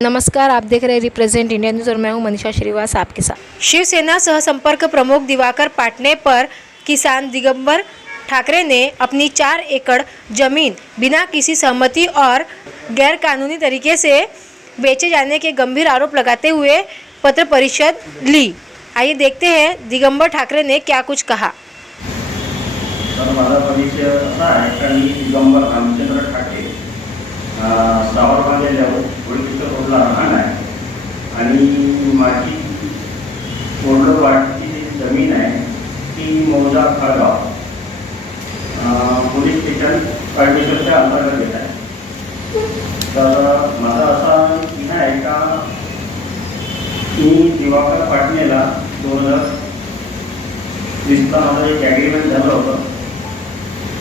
नमस्कार, आप देख रहे हैं रिप्रेजेंट इंडिया न्यूज़ और मैं हूं मनीषा श्रीवास आपके साथ। शिवसेना सह संपर्क प्रमुख दिवाकर पाटने पर किसान दिगंबर ठाकरे ने अपनी 4 एकड़ जमीन बिना किसी सहमति और गैरकानूनी तरीके से बेचे जाने के गंभीर आरोप लगाते हुए पत्र परिषद ली। आइए देखते हैं दिगंबर ठाकरे ने क्या कुछ कहा। माझा परिचय असा आहे का मी दिगंबर रामचंद्र ठाकरे सावरबाग ओळखीचं रोडला राहणार आहे आणि माझी कोरडवाडची जी जमीन आहे ती मौजा खागाव पोलीस स्टेशन कायदेशीरच्या अंतर्गत येत आहे। तर माझा असा म्हणणं आहे का मी दिवाकर पाटणेला 2020ला माझं एक ॲग्रीमेंट झालं होतं।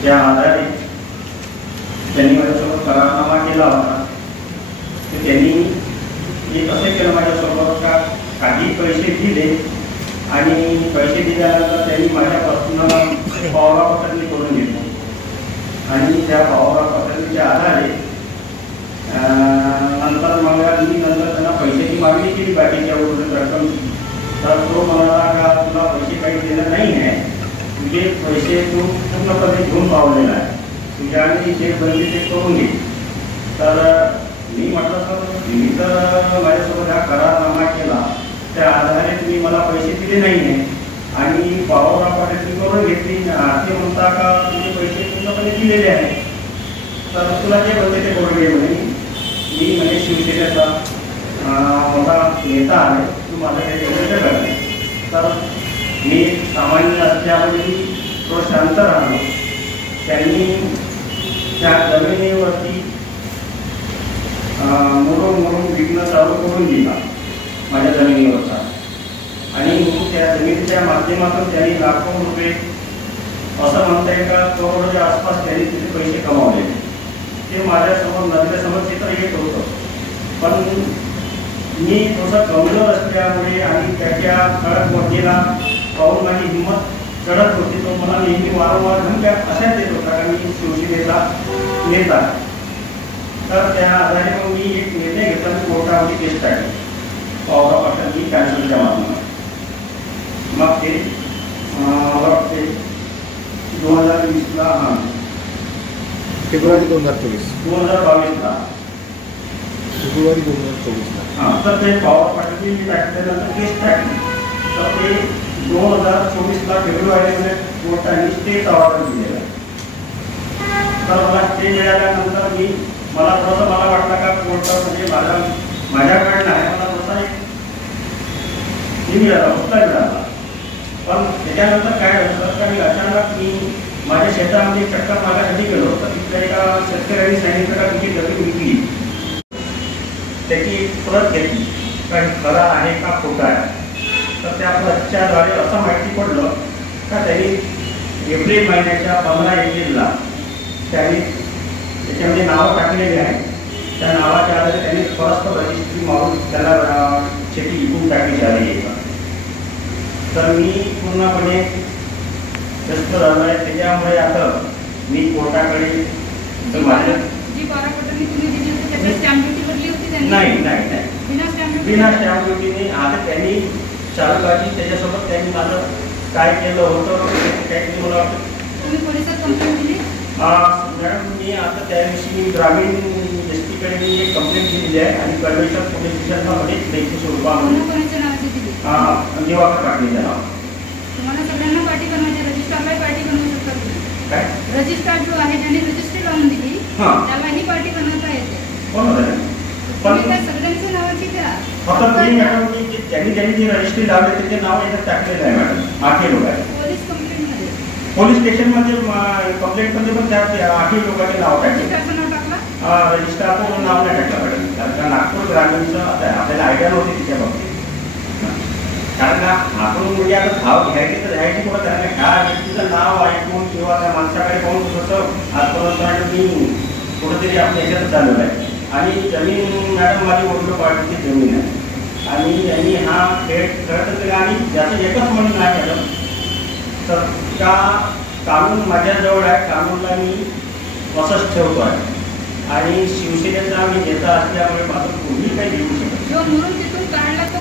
त्या आधारे त्यांनी माझ्यासोबत करारनामा केला होता। तर त्यांनी एक असं केलं माझ्यासोबत का काही पैसे दिले आणि पैसे दिल्यानंतर त्यांनी माझ्यापासून पावला पटणी करून घेतली आणि त्या पावला पटणीच्या आधारे नंतर मी त्यांना पैशाची मागणी केली बाकीच्या रक्कमची। तर तो म्हणाला का तुला पैसे काही देणं नाही आहे, तुझे पैसे तू पूर्णपणे घेऊन पावलेला आहे, तुझ्याने जे बनले ते करून घे। तर मी म्हटलं सर मी तर माझ्यासोबत हा करारनामा केला त्या आधारे तुम्ही मला पैसे दिले नाही आहे आणि पावरा पटणी करून घेतली। ते म्हणता का तुझे पैसे पूर्णपणे दिलेले आहे, तर तुला जे बनते ते करून घे म्हणे। मी म्हणजे शिवसेनेचा मोठा नेता आहे, तू माझं काही गोष्ट करते। तर मी सामान्य असल्यामुळे तो शांत राहिलो। त्यांनी त्या जमिनीवरती मोडून विकणं चालू करून दिला माझ्या जमिनीवरचा आणि त्या जमिनीच्या माध्यमातून त्यांनी लाखो रुपये असं म्हणता येईल का करोडच्या आसपास त्यांनी तिथे पैसे कमावले। ते माझ्यासमोर नजरेसमोर चित्र येत होतं, पण मी थोडंसं कमजोर असल्यामुळे आणि त्याच्या कडक वरतीला पाहून माझी हिंमत चढत होती। तो मला नेहमी वारंवार धमक्या अशा देत होता का मी शिवसेनेचा नेता। तर त्या आधारे मग मी एक निर्णय घेतला, कोर्टामध्ये केस टाकली पावरा पटणी कॅन्सलच्या माध्यमातून। मग ते मला वाटते 2020ला फेब्रुवारी 2024 2022ला फेब्रुवारी 2024ला तर ते पावरा पटणी टाकल्यानंतर केस टाकली। तर ते 2024ला फेब्रुवारीमध्ये कोर्टाने स्टे ऑर्डर दिलेला। तर मला स्टे मिळाल्यानंतर मला वाटलं का कोर्टात म्हणजे माझ्याकडनं आहे, मला थोडासा एक मिळाला। पण त्याच्यानंतर काय झालं का मी अचानक माझ्या शेतामध्ये चक्कर मारण्यासाठी गेलो। तर तिथल्या एका शेतकऱ्यांनी सांगितलं का तुझी जमीन विकली, त्याची परत घेतली, काही खरं आहे का खोटं आहे। तर त्या प्रतच्याद्वारे असं माहिती पडलं का त्यांनी एप्रिल महिन्याच्या 15 एप्रिलला त्यांनी त्याच्यामध्ये नावं टाकलेली आहे। त्या नावाच्या आधारे त्यांनी परस्पर रजिस्ट्री मारून त्याला शेती विकून टाकली झाली आहे। तर मी पूर्णपणे व्यस्त झालो आहे। त्याच्यामुळे आता मी कोर्टाकडे माझ्या नाही बिना स्टॅम्प ड्युटीने आता त्यांनी चालकाची त्याच्यासोबत त्यांनी माझं काय केलं होतं त्याची मला मॅडम मी आता त्याविषयी ग्रामीण एसटीकडे मी एक कंप्लेंट दिलेली आहे आणि कळमेश्वर पोलीस स्टेशनमध्ये लेखी स्वरूपामध्ये दिवाकर पाटणेचं नाव। तुम्हाला सगळ्यांना पार्टी बनवायची, रजिस्ट्रारला पार्टी बनवू शकता काय? रजिस्ट्रार जो आहे ज्याने रजिस्ट्री लावून दिली त्यालाही पार्टी बनवता येते। पण सगळ्यांच्या नावाची द्या। फक्त तुम्ही मॅडम की ज्यांनी जी रजिस्ट्री लावली त्याचे नाव याच्यात टाकलेलं आहे मॅडम। 8 लोक आहेत पोलीस कंप्लेंटमध्ये, पोलीस स्टेशनमध्ये कंप्लेंटमध्ये पण त्या 8 लोकांचे नाव टाकले। रजिस्ट्रारचं नाव नाही टाकलं मॅडम, कारण नागपूर ग्रामीणचं आपल्याला आयडिया नव्हती तिच्या बाबतीत। कारण आपण म्हणजे आता भाव घ्यायची तर घ्यायची कुठं त्यांना ह्या व्यक्तीचं नाव ऐकून किंवा त्या माणसाकडे पाहून थोडंसं आजपर्यंत मी कुठंतरी आपल्या ह्याच्यात चालवलं आहे। आणि जमीन मॅडम माझी वडील पार्टीची जमीन आहे आणि यांनी हा खेळ खेळत गेला आणि ज्याचं एकच म्हणणं आहे मॅडम तर का कानून माझ्याजवळ आहे, कानूनला मी असंच ठेवतो आहे आणि शिवसेनेचा आम्ही नेता असल्यामुळे मात्र कोणी काही देऊ शकत जो म्हणून तिथून काढला तो